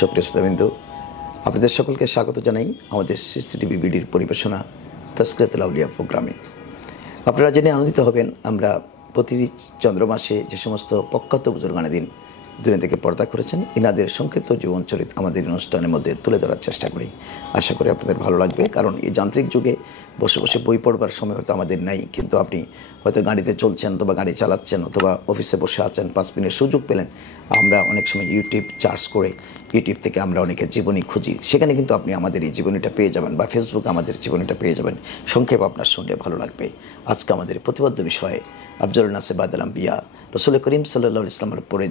সুপ্রিয় শ্রোতাবৃন্দ, আপনাদের সকলকে স্বাগত জানাই আমাদের সিসিটিভি বিডির পরিবেশনা তাজকিরাতুল আউলিয়া প্রোগ্রামে। আপনারা জেনে আনন্দিত হবেন, আমরা প্রতি চন্দ্রমাসে যে সমস্ত প্রখ্যাত বুজুর্গানেদিন দুনিয়া থেকে পর্দা করেছেন, ইনাদের সংক্ষিপ্ত জীবনচরিত আমাদের অনুষ্ঠানের মধ্যে তুলে ধরার চেষ্টা করি। আশা করি আপনাদের ভালো লাগবে, কারণ এই যান্ত্রিক যুগে বসে বসে বই পড়বার সময় হয়তো আমাদের নাই, কিন্তু আপনি হয়তো গাড়িতে চলছেন অথবা গাড়ি চালাচ্ছেন অথবা অফিসে বসে আছেন, 5 মিনিট সুযোগ পেলেন। আমরা অনেক সময় ইউটিউব চার্জ করে ইউটিউব থেকে আমরা অনেকের জীবনী খুঁজি, সেখানে কিন্তু আপনি আমাদের এই জীবনীটা পেয়ে যাবেন, বা ফেসবুকে আমাদের জীবনীটা পেয়ে যাবেন। সংক্ষেপ আপনার শুনলে ভালো লাগবে। আজকে আমাদের প্রতিবদ্ধ বিষয়ে আফজলুন নাস বা'দাল আম্বিয়া রসুল করিম সাল্লাল্লাহু আলাইহি ওয়াসাল্লামের পরে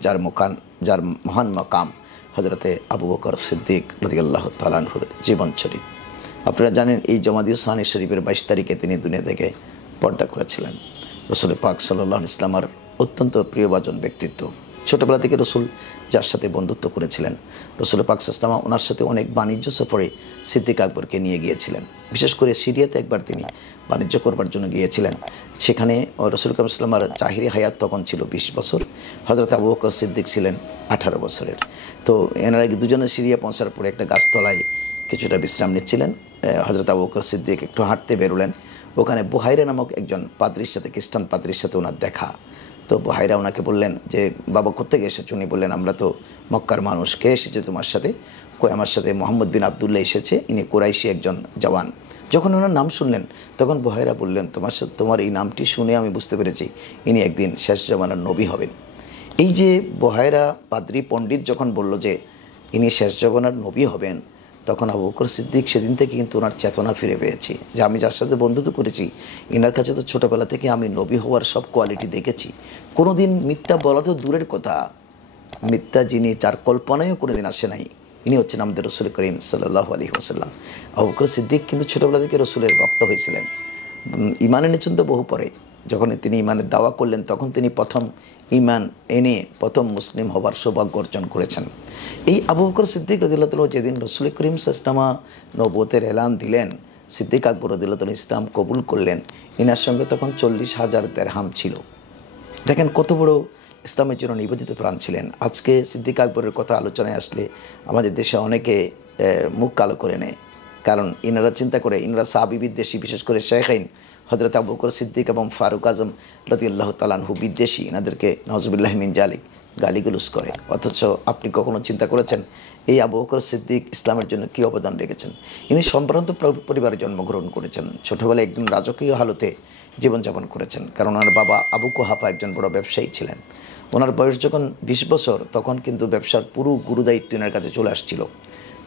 যার মহান মাকাম হযরতে আবু বকর সিদ্দিক রাদিয়াল্লাহু তাআলা আনহুর জীবনচরিত। আপনারা জানেন, এই জমাদিউ সানি শরীফের 22 তারিখে তিনি দুনিয়া থেকে পর্দা করেছিলেন। রসুল পাক সাল্লাল্লাহু আলাইহি ওয়াসাল্লামের অত্যন্ত প্রিয়ভাজন ব্যক্তিত্ব। ছোটোবেলা থেকে রসুল যার সাথে বন্ধুত্ব করেছিলেন, রসুল পাক সাল্লাল্লাহু আলাইহি ওয়াসাল্লাম ওনার সাথে অনেক বাণিজ্য সফরে সিদ্দিক আকবরকে নিয়ে গিয়েছিলেন। বিশেষ করে সিরিয়াতে একবার তিনি বাণিজ্য করবার জন্য গিয়েছিলেন। সেখানে রসুল করিম সাল্লাল্লাহু আলাইহি ওয়াসাল্লামের জাহিরি হায়াত তখন ছিল 20 বছর, হযরত আবু বকর সিদ্দিক ছিলেন 18 বছরের। তো এনারা দুজনে সিরিয়া পৌঁছার পরে একটা গাছতলায় কিছুটা বিশ্রাম নিচ্ছিলেন। হযরত আবু বকর সিদ্দিক একটু হাঁটতে বেরোলেন। ওখানে বুহাইরা নামক একজন পাদ্রীর সাথে, খ্রিস্টান পাদ্রীর সাথে ওনার দেখা। তো বুহাইরা ওনাকে বললেন যে, বাবা কোত্থেকে এসেছো? উনি বললেন, আমরা তো মক্কার মানুষ। কে এসেছে তোমার সাথে? কই, আমার সাথে মোহাম্মদ বিন আবদুল্লাহ এসেছে, ইনি কুরাইশি একজন জওয়ান। যখন ওনার নাম শুনলেন তখন বুহাইরা বললেন, তোমার এই নামটি শুনে আমি বুঝতে পেরেছি ইনি একদিন শেষ জামানার নবী হবেন। এই যে বুহাইরা পাদ্রী পণ্ডিত যখন বলল যে ইনি শেষ জামানার নবী হবেন, তখন আবু বকর সিদ্দিক সেদিন থেকে কিন্তু ওনার চেতনা ফিরে পেয়েছি যে আমি যার সাথে বন্ধুত্ব করেছি, এনার কাছে তো ছোটোবেলা থেকে আমি নবী হওয়ার সব কোয়ালিটি দেখেছি। কোনো দিন মিথ্যা বলা তো দূরের কথা, মিথ্যা যিনি যার কল্পনায়ও কোনো দিন আসে নাই, ইনি হচ্ছেন আমাদের রসুল করিম সাল্লাল্লাহু আলাইহি ওয়াসাল্লাম। আবু বকর সিদ্দিক কিন্তু ছোটোবেলা থেকে রসুলের ভক্ত হয়েছিলেন। ইমানে এনেছেন তো বহু পরে। যখন তিনি ইমানের দাওয়া করলেন তখন তিনি প্রথম ইমান এনে প্রথম মুসলিম হবার সৌভাগ্য অর্জন করেছেন। এই আবু বকর সিদ্দিক রাদিয়াল্লাহু তাআলা যেদিন রসুল করিম সাল্লাল্লাহু আলাইহি ওয়াসাল্লাম নবুয়তের এলান দিলেন, সিদ্দিক আকবর রাদিয়াল্লাহু তাআলা ইসলাম কবুল করলেন। ইনার সঙ্গে তখন 40,000 দিরহাম ছিল। দেখেন কত বড় ইসলামের জন্য নিবেদিত প্রাণ ছিলেন। আজকে সিদ্দিক আকবরের কথা আলোচনায় আসলে আমাদের দেশে অনেকে মুখ কালো করে নেয়, কারণ ইনারা চিন্তা করে ইনারা সাহাবী বিদ্বেষী, বিশেষ করে শেখাইন হযরত আবু বকর সিদ্দিক এবং ফারুক আজম রাদিয়াল্লাহু তাআলা আনহু বিদ্বেষী, এনাদেরকে নাউজুবিল্লাহি মিন জালিক গালিগুলোজ করে। অথচ আপনি কখনো চিন্তা করেছেন এই আবু বকর সিদ্দিক ইসলামের জন্য কী অবদান রেখেছেন? ইনি সম্ভ্রান্ত পরিবারে জন্মগ্রহণ করেছেন, ছোটোবেলায় একদম রাজকীয় হালতে জীবনযাপন করেছেন, কারণ ওনার বাবা আবু কুহাফা একজন বড় ব্যবসায়ী ছিলেন। ওনার বয়স যখন 20 বছর, তখন কিন্তু ব্যবসার পুরো গুরুদায়িত্ব ওনার কাছে চলে আসছিল।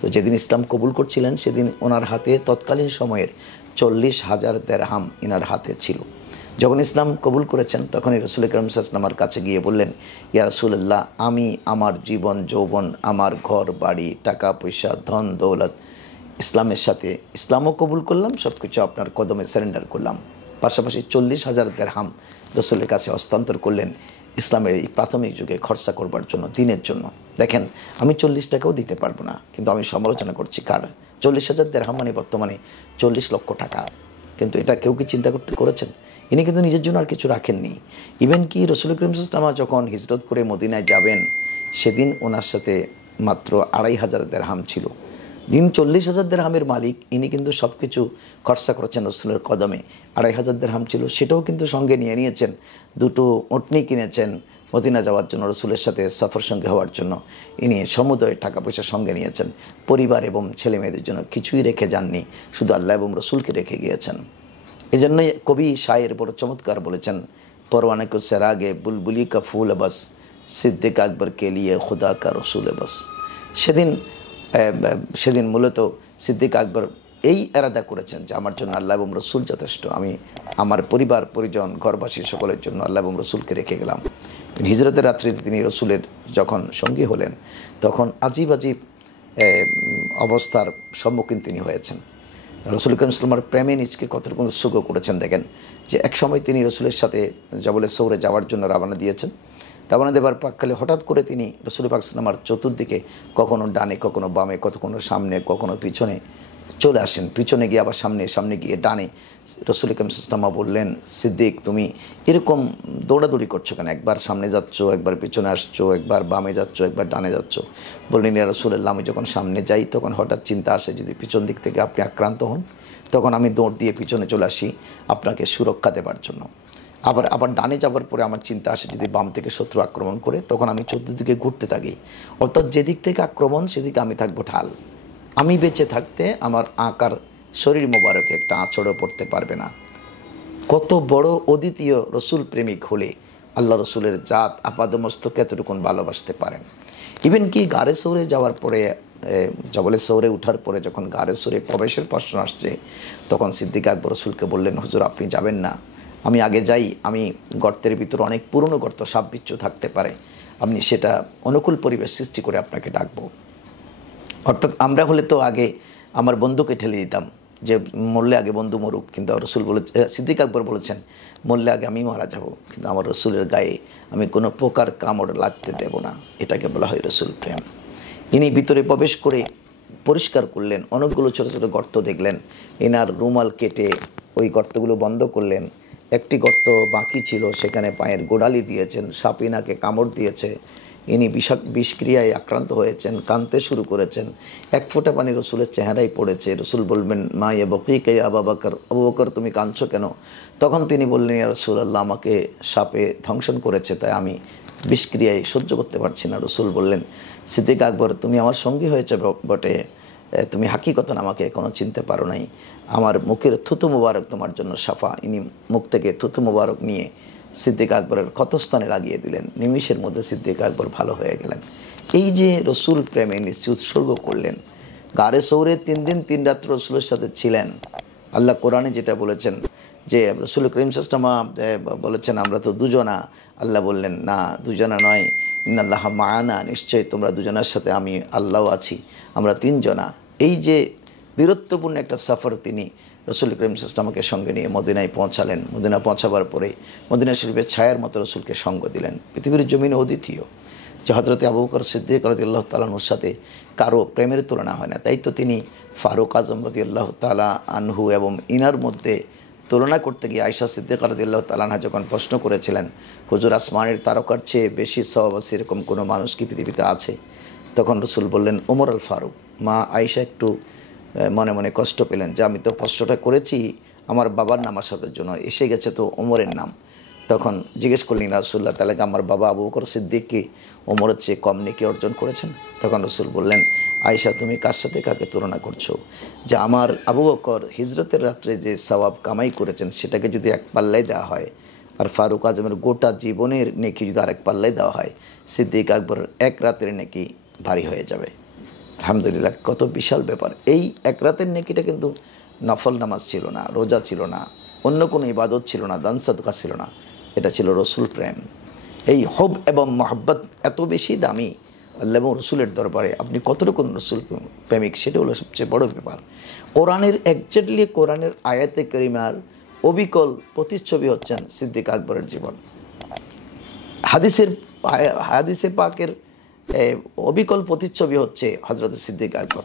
তো যেদিন ইসলাম কবুল করছিলেন সেদিন ওনার হাতে তৎকালীন সময়ের 40,000 দিরহাম ইনার হাতে ছিল। যখন ইসলাম কবুল করেছেন তখনই রসুল করিম সাল্লাল্লাহু আলাইহি ওয়াসাল্লামের কাছে গিয়ে বললেন, ইয়া রাসূলুল্লাহ, আমি আমার জীবন যৌবন, আমার ঘর বাড়ি, টাকা পয়সা, ধন দৌলত ইসলামের সাথে, ইসলামও কবুল করলাম, সব কিছু আপনার কদমে সারেন্ডার করলাম। পাশাপাশি 40,000 দিরহাম রসুলের কাছে হস্তান্তর করলেন ইসলামের এই প্রাথমিক যুগে খরচা করবার জন্য, দিনের জন্য। দেখেন, আমি 40 টাকাও দিতে পারবো না, কিন্তু আমি সমালোচনা করছি কার? 40,000 দিরহাম মানে বর্তমানে 40 লক্ষ টাকা। কিন্তু এটা কেউ কি চিন্তা করেছেন? ইনি কিন্তু নিজের জন্য আর কিছু রাখেননি। ইভেন কি রসুল করিম সাল্লাল্লাহু আলাইহি ওয়াসাল্লাম যখন হিজরত করে মদিনায় যাবেন, সেদিন ওনার সাথে মাত্র 2,500 দিরহাম ছিল। যিনি 40,000 দিরহামের মালিক, ইনি কিন্তু সব কিছু খরচা করেছেন রসুলের কদমে। 2,500 দিরহাম ছিল, সেটাও কিন্তু সঙ্গে নিয়ে নিয়েছেন। 2টো উটনি কিনেছেন মদিনা যাওয়ার জন্য, রসুলের সাথে সফর সঙ্গে হওয়ার জন্য ইনি সমুদয় টাকা পয়সা সঙ্গে নিয়েছেন। পরিবার এবং ছেলে মেয়েদের জন্য কিছুই রেখে যাননি, শুধু আল্লাহ এবং রসুলকে রেখে গিয়েছেন। এই জন্যই কবি শায়ের বড় চমৎকার বলেছেন, পরওয়ানে কো সেরাগে বুলবুলি কা ফুল বস, সিদ্দিক আকবর কে লিয়ে খুদা কা রসুল বস। সেদিন মূলত সিদ্দিক আকবর এই এরাদা করেছেন যে আমার জন্য আল্লাহ এবং রসুল যথেষ্ট, আমি আমার পরিবার পরিজন ঘরবাসী সকলের জন্য আল্লাহ এবং রসুলকে রেখে গেলাম। হিজরতের রাত্রিতে তিনি রসুলের যখন সঙ্গী হলেন তখন আজীব আজীব অবস্থার সম্মুখীন তিনি হয়েছেন। রসুল করিম সাল্লাল্লাহু প্রেমে নিজকে কতটুকু উৎসর্গ করেছেন দেখেন, যে একসময় তিনি রসুলের সাথে জবলে সৌরে যাওয়ার জন্য রওনা দিয়েছেন। রওনা দেবার প্রাক্কালে হঠাৎ করে তিনি রসুল পাক সাল্লাল্লাহু চতুর্দিকে, কখনো ডানে কখনো বামে, কখনো সামনে কখনো পিছনে চলে আসেন, পিছনে গিয়ে আবার সামনে, সামনে গিয়ে ডানে। রসুল করিম সাল্লাল্লাহু বললেন, সিদ্দিক তুমি এরকম দৌড়াদৌড়ি করছো কেন? একবার সামনে যাচ্ছ, একবার পিছনে আসছো, একবার বামে যাচ্ছ, একবার ডানে যাচ্ছ। বললেন, ইয়া রাসূলুল্লাহ, আমি যখন সামনে যাই তখন হঠাৎ চিন্তা আসে যদি পিছন দিক থেকে আপনি আক্রান্ত হন, তখন আমি দৌড় দিয়ে পিছনে চলে আসি আপনাকে সুরক্ষা দেবার জন্য। আবার ডানে যাবার পরে আমার চিন্তা আসে যদি বাম থেকে শত্রু আক্রমণ করে, তখন আমি চতুর্দিকে ঘুরতে থাকি। অর্থাৎ যেদিক থেকে আক্রমণ সেদিকে আমি থাকবো ঢাল। আমি বেঁচে থাকতে আমার আকার শরীর মোবারকে একটা আঁচড়ও পড়তে পারবে না। কত বড় অদ্বিতীয় রসুল প্রেমিক হলে আল্লাহ রসুলের জাত আপাদমস্তকে এতটুকুন ভালোবাসতে পারেন। ইভেন কি গারে সৌরে যাওয়ার পরে, জবলে সৌরে উঠার পরে যখন গারে সৌরে প্রবেশের প্রশ্ন আসছে, তখন সিদ্দিক আকবর রসুলকে বললেন, হুজুর আপনি যাবেন না, আমি আগে যাই। আমি গর্তের ভিতর অনেক পুরনো গর্ত, সাপ বিচ্ছু থাকতে পারে, আপনি সেটা অনুকূল পরিবেশ সৃষ্টি করে আপনাকে ডাকবো। অর্থাৎ আমরা হলে তো আগে আমার বন্ধুকে ঠেলে দিতাম যে মরলে আগে বন্ধু মরুক, কিন্তু রসুল বলে, সিদ্দিক আকবর বলেছেন মরলে আগে আমি মারা যাব, কিন্তু আমার রসুলের গায়ে আমি কোনো প্রকার কামড় লাগতে দেব না। এটাকে বলা হয় রসুল প্রেম। ইনি ভিতরে প্রবেশ করে পরিষ্কার করলেন, অনেকগুলো ছোটো ছোটো গর্ত দেখলেন, এনার রুমাল কেটে ওই গর্তগুলো বন্ধ করলেন। একটি গর্ত বাকি ছিল, সেখানে পায়ের গোড়ালি দিয়েছেন, সাপ ইনাকে কামড় দিয়েছে, ইনি বিষক্রিয়ায় আক্রান্ত হয়েছেন, কাঁদতে শুরু করেছেন, এক ফোঁটা পানি রসুলের চেহারায় পড়েছে। রসুল বলবেন, মা ইয়া বকিকে আবু বকর, আবু বকর তুমি কাঁদছো কেন? তখন তিনি বললেন, ইয়া রাসূলুল্লাহ, আমাকে সাপে ধ্বংসন করেছে, তাই আমি বিষক্রিয়ায় সহ্য করতে পারছি না। রসুল বললেন, সিদ্দিক আকবর তুমি আমার সঙ্গী হয়েছে বটে, তুমি হাকিকতন আমাকে এখনও চিনতে পারো নাই। আমার মুখের থুতু মুবারক তোমার জন্য সাফা। ইনি মুখ থেকে থুতু মুবারক নিয়ে সিদ্দিক আকবরের ক্ষতস্থানে লাগিয়ে দিলেন। নিমিষের মধ্যে সিদ্দিক আকবর ভালো হয়ে গেলেন। এই যে রসুল প্রেমে নিশ্চয় উৎসর্গ করলেন, গারে সৌরে 3 দিন 3 রাত রসুলের সাথে ছিলেন। আল্লাহ কোরআনে যেটা বলেছেন যে রসুল করিম সাল্লাল্লাহু বলেছেন আমরা তো দুজনা। আল্লাহ বললেন, না দুজনা নয়, ইন্নাল্লাহা মাআনা, নিশ্চয়ই তোমরা দুজনার সাথে আমি আল্লাহ আছি, আমরা 3 জনা। এই যে বীরত্বপূর্ণ একটা সফর তিনি রসুল করিম সাল্লাল্লাহু সঙ্গে নিয়ে মদিনায় পৌঁছালেন। মদিনা পৌঁছাবার পরে মদিনা শরীফের ছায়ার মতো রসুলকে সঙ্গ দিলেন। পৃথিবীর জমিনে অদ্বিতীয় যে হযরতে আবু বকর সিদ্দিক রাদিয়াল্লাহু তাআলা আনহুর সাথে কারো প্রেমের তুলনা হয় না। তাই তো তিনি ফারুক আজম রাদিয়াল্লাহু তাআলা আনহু এবং ইনার মধ্যে তুলনা করতে গিয়ে আয়েশা সিদ্দিকা রাদিয়াল্লাহু তাআলা আনহা যখন প্রশ্ন করেছিলেন, হুজুর আসমানের তারকার চেয়ে বেশি সওয়াব আছে এরকম কোনো মানুষ কি পৃথিবীতে আছে? তখন রসুল বললেন, ওমর আল ফারুক। মা আয়েশা একটু মনে মনে কষ্ট পেলেন যে আমি তো কষ্টটা করেছি আমার বাবার নাম আসার জন্য, এসে গেছে তো ওমরের নাম। তখন জিজ্ঞেস করলেন, রাসূলুল্লাহ তাহলে আমার বাবা আবু বকর সিদ্দিক কি ওমরের চেয়ে কম নেকি অর্জন করেছেন? তখন রসুল বললেন, আয়েশা তুমি কার সাথে কাকে তুলনা করছো? যে আমার আবু বকর হিজরতের রাত্রে যে সওয়াব কামাই করেছেন সেটাকে যদি এক পাল্লায় দেওয়া হয়, আর ফারুক আজমের গোটা জীবনের নেকি যদি আরেক পাল্লায় দেওয়া হয়, সিদ্দিক আকবর এক রাতের নেকি ভারী হয়ে যাবে। আলহামদুলিল্লাহ, কত বিশাল ব্যাপার। এই এক রাতের নেকিটা কিন্তু নফল নামাজ ছিল না, রোজা ছিল না, অন্য কোনো ইবাদত ছিল না, দান সাদকা ছিল না, এটা ছিল রসুল প্রেম। এই হব এবং মহব্বত এত বেশি দামি আল্লাহ এবং রসুলের দরবারে। আপনি কতটুকু রসুল প্রেমিক সেটা হলো সবচেয়ে বড় ব্যাপার। কোরআনের একজাক্টলি কোরআনের আয়াতে করিমার অবিকল প্রতিচ্ছবি হচ্ছেন সিদ্দিক আকবরের জীবন। হাদিসে পাকের অবিকল প্রতিচ্ছবি হচ্ছে হযরত সিদ্দিক আকবর।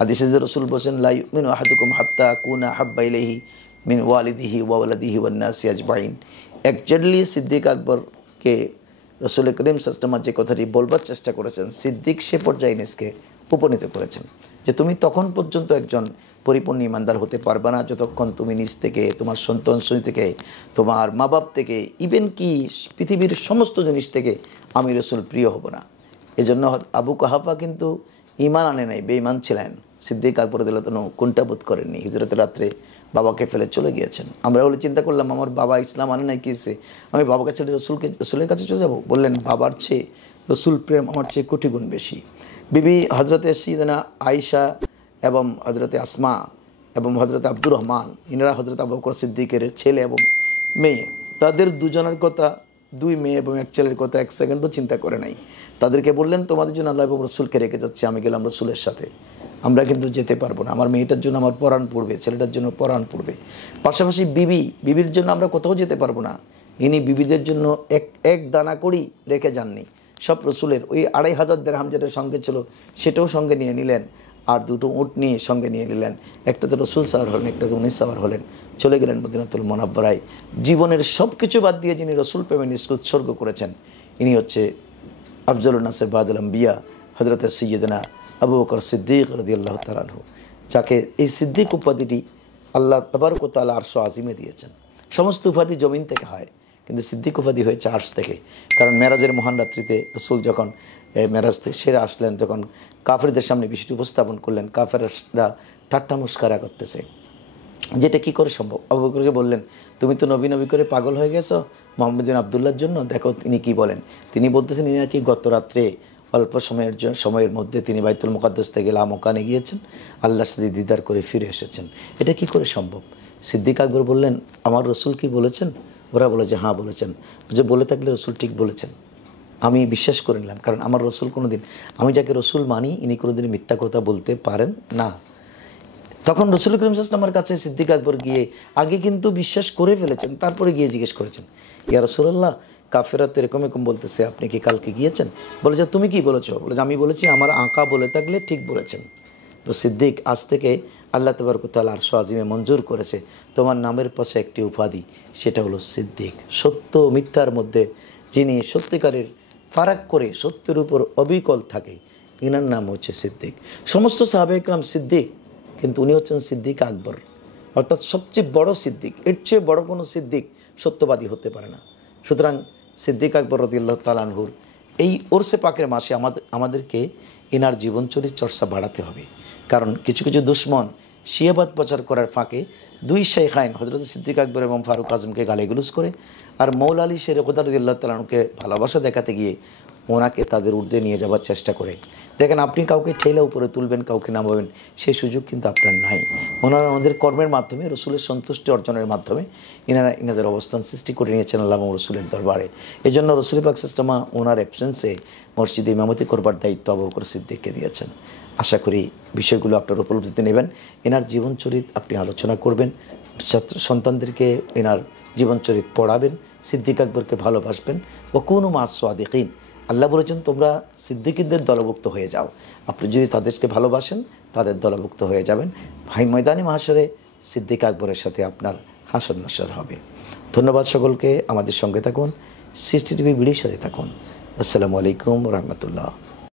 হাদিসে যে রসুল বলছেন, লা ইউমিনু আহাদুকুম হাত্তা আকুনা হাব্বা ইলাইহি মিন ওয়ালিদিহি ওয়া ওয়ালাদিহি ওয়ান নাসি আজমাইন। একজাক্টলি সিদ্দিক আকবরকে রসুল করিম সাল্লাল্লাহু যে কথাটি বলবার চেষ্টা করেছেন, সিদ্দিক সে পর্যায়ে নিজকে উপনীত করেছেন যে তুমি তখন পর্যন্ত একজন পরিপূর্ণ ইমানদার হতে পারবে না যতক্ষণ তুমি নিজ থেকে, তোমার সন্তানসন্ততি থেকে, তোমার মা বাপ থেকে, ইভেন কি পৃথিবীর সমস্ত জিনিস থেকে আমি রসুল প্রিয় হব না। এজন্য আবু কাহাফা কিন্তু ইমান আনে নাই, বেঈমান ছিলেন। সিদ্দিক আকবর রাদিয়াল্লাহু কোনটা বোধ করেননি, হিজরতের রাত্রে বাবাকে ফেলে চলে গিয়েছেন। আমরা বলে চিন্তা করলাম আমার বাবা ইসলাম আনে নাই, কিসে আমি বাবার কাছে রসুলের কাছে চলে যাব? বললেন, বাবার চেয়ে রসুল প্রেম আমার চেয়ে কোটি গুণ বেশি। বিবি হজরতে সাইয়েদানা আয়েশা এবং হজরতে আসমা এবং হজরত আব্দুর রহমান, ইনারা হজরত আবু বকর সিদ্দিকের ছেলে এবং মেয়ে। তাদের দুজনের কথা, 2 মেয়ে এবং 1 ছেলের কথা 1 সেকেন্ডও চিন্তা করে নাই। তাদেরকে বললেন, তোমাদের জন্য আল্লাহ এবং রসুলকে রেখে যাচ্ছে, আমি গেলাম রসুলের সাথে, আমরা কিন্তু যেতে পারবো না, আমার মেয়েটার জন্য আমার পরাণ পড়বে, ছেলেটার জন্য পরাণ পড়বে। পাশাপাশি বিবির জন্য আমরা কোথাও যেতে পারবো না। ইনি বিবিদের জন্য এক দানা করি রেখে যাননি, সব রসুলের। ওই 2500 দিরহাম যেটা সঙ্গে ছিল সেটাও সঙ্গে নিয়ে নিলেন। আর দুটো উট নিয়ে সঙ্গে নিয়ে নিলেন, একটাতে রসুল সাওয়ার হলেন, একটাতে উনি সাওয়ার হলেন, চলে গেলেন মদিনাতুল মুনাব্বারায়। জীবনের সব কিছু বাদ দিয়ে যিনি রসুল প্রেমে নিজকে উৎসর্গ করেছেন, ইনি হচ্ছে আফজলুন নাসের বাদুল আম্বিয়া হযরত সৈয়দনা আবু বকর সিদ্দিক রাদিয়াল্লাহু তাআলা আনহু, যাকে এই সিদ্দিক উপাধিটি আল্লাহ তাবারক ওয়া তাআলা আরশ আজিমে দিয়েছেন। সমস্ত উপাধি জমিন থেকে হয়, কিন্তু সিদ্দিক উপাধি হয়েছে আরশ থেকে। কারণ মেরাজের মহান রাত্রিতে রসুল যখন মেরাজ থেকে সেরে আসলেন, তখন কাফেরদের সামনে বিষয়টি উপস্থাপন করলেন। কাফেররা ঠাট্টা মস্করা করতেছে, যেটা কি করে সম্ভব। আবু বকরকে বললেন, তুমি তো নবী নবী করে পাগল হয়ে গেছো মোহাম্মদ বিন আবদুল্লাহর জন্য, দেখো তিনি কি বলেন। তিনি বলতেছেন, ইনি নাকি গত রাত্রে অল্প সময়ের মধ্যে তিনি বাইতুল মুকাদ্দাস থেকে লামকানে গিয়েছেন, আল্লাহর সাথে দিদার করে ফিরে এসেছেন। এটা কি করে সম্ভব? সিদ্দিক আকবর বললেন, আমার রসুল কি বলেছেন? ওরা বলে যে হ্যাঁ বলেছেন। যে বলে থাকলে রসুল ঠিক বলেছেন, আমি বিশ্বাস করে নিলাম, কারণ আমার রসুল কোনোদিন, আমি যাকে রসুল মানি, ইনি কোনোদিন মিথ্যা কথা বলতে পারেন না। তখন রসুল করিম সাল্লাল্লাহু আলাইহি ওয়াসাল্লামের কাছে সিদ্দিক আকবর গিয়ে আগে কিন্তু বিশ্বাস করে ফেলেছেন, তারপরে গিয়ে জিজ্ঞেস করেছেন, ইয়া রাসূলুল্লাহ, কাফেররা তো এরকম এরকম বলতেছে, আপনি কি কালকে গিয়েছেন? বলে যে তুমি কি বলেছো? বলে যে আমি বলেছি আমার আঁকা বলে থাকলে ঠিক বলেছেন। তো সিদ্দিক, আজ থেকে আল্লাহ তাবারক ওয়া তাআলা আরশ আজিমে মঞ্জুর করেছে তোমার নামের পাশে একটি উপাধি, সেটা হলো সিদ্দিক। সত্য মিথ্যার মধ্যে যিনি সত্যিকারের ফারাক করে সত্যের উপর অবিকল থাকে, ইনার নাম হচ্ছে সিদ্দিক। সমস্ত সাহাবা ইকরাম সিদ্দিক, কিন্তু উনি হচ্ছেন সিদ্দিক আকবর, অর্থাৎ সবচেয়ে বড় সিদ্দিক। এর চেয়ে বড় কোনো সিদ্দিক সত্যবাদী হতে পারে না। সুতরাং সিদ্দিক আকবর রাদিয়াল্লাহু তাআলা আনহুর এই ওরসে পাকের মাসে আমাদেরকে এনার জীবনচরিত চর্চা বাড়াতে হবে। কারণ কিছু কিছু দুশ্মন শিয়াবাদ প্রচার করার ফাঁকে দুই শাইখাইন হযরত সিদ্দিক আকবর এবং ফারুক আজমকে গালিগুলোজ করে, আর মৌলা আলী শের খুদা রাদিয়াল্লাহু তাআলা আনহুকে ভালোবাসা দেখাতে গিয়ে ওনাকে তাদের ঊর্ধ্বে নিয়ে যাওয়ার চেষ্টা করে। দেখেন, আপনি কাউকে ঠেলে উপরে তুলবেন, কাউকে নামাবেন, সেই সুযোগ কিন্তু আপনার নাই। ওনারা আমাদের কর্মের মাধ্যমে, রসুলের সন্তুষ্টি অর্জনের মাধ্যমে ইনাদের অবস্থান সৃষ্টি করে নিয়েছেন আল্লাহ এবং রসুলের দরবারে। এই জন্য রসুল পাক সাল্লাল্লাহু আলাইহি ওয়াসাল্লাম ওনার অ্যাবসেন্সে মসজিদে ইমামতি করবার দায়িত্ব আবু বকর সিদ্দিককে দিয়েছেন। আশা করি বিষয়গুলো আপনার উপলব্ধিতে নেবেন, এনার জীবনচরিত আপনি আলোচনা করবেন, সন্তানদেরকে এনার জীবনচরিত পড়াবেন, সিদ্দিক আকবরকে ভালোবাসবেন। ওয়াকুনু মা'আস সাদিকিন, আল্লাহ বলেছেন তোমরা সিদ্দিকীদের দলভুক্ত হয়ে যাও। আপনি যদি তাদেরকে ভালোবাসেন, তাদের দলভুক্ত হয়ে যাবেন। ভাই ময়দানে মাহশরে সিদ্দিক আকবরের সাথে আপনার হাসর নাসর হবে। ধন্যবাদ সকলকে, আমাদের সঙ্গে থাকুন, সিসিটিভি ভিডিওর সাথে থাকুন। আসসালামু আলাইকুম ওয়া রাহমাতুল্লাহ।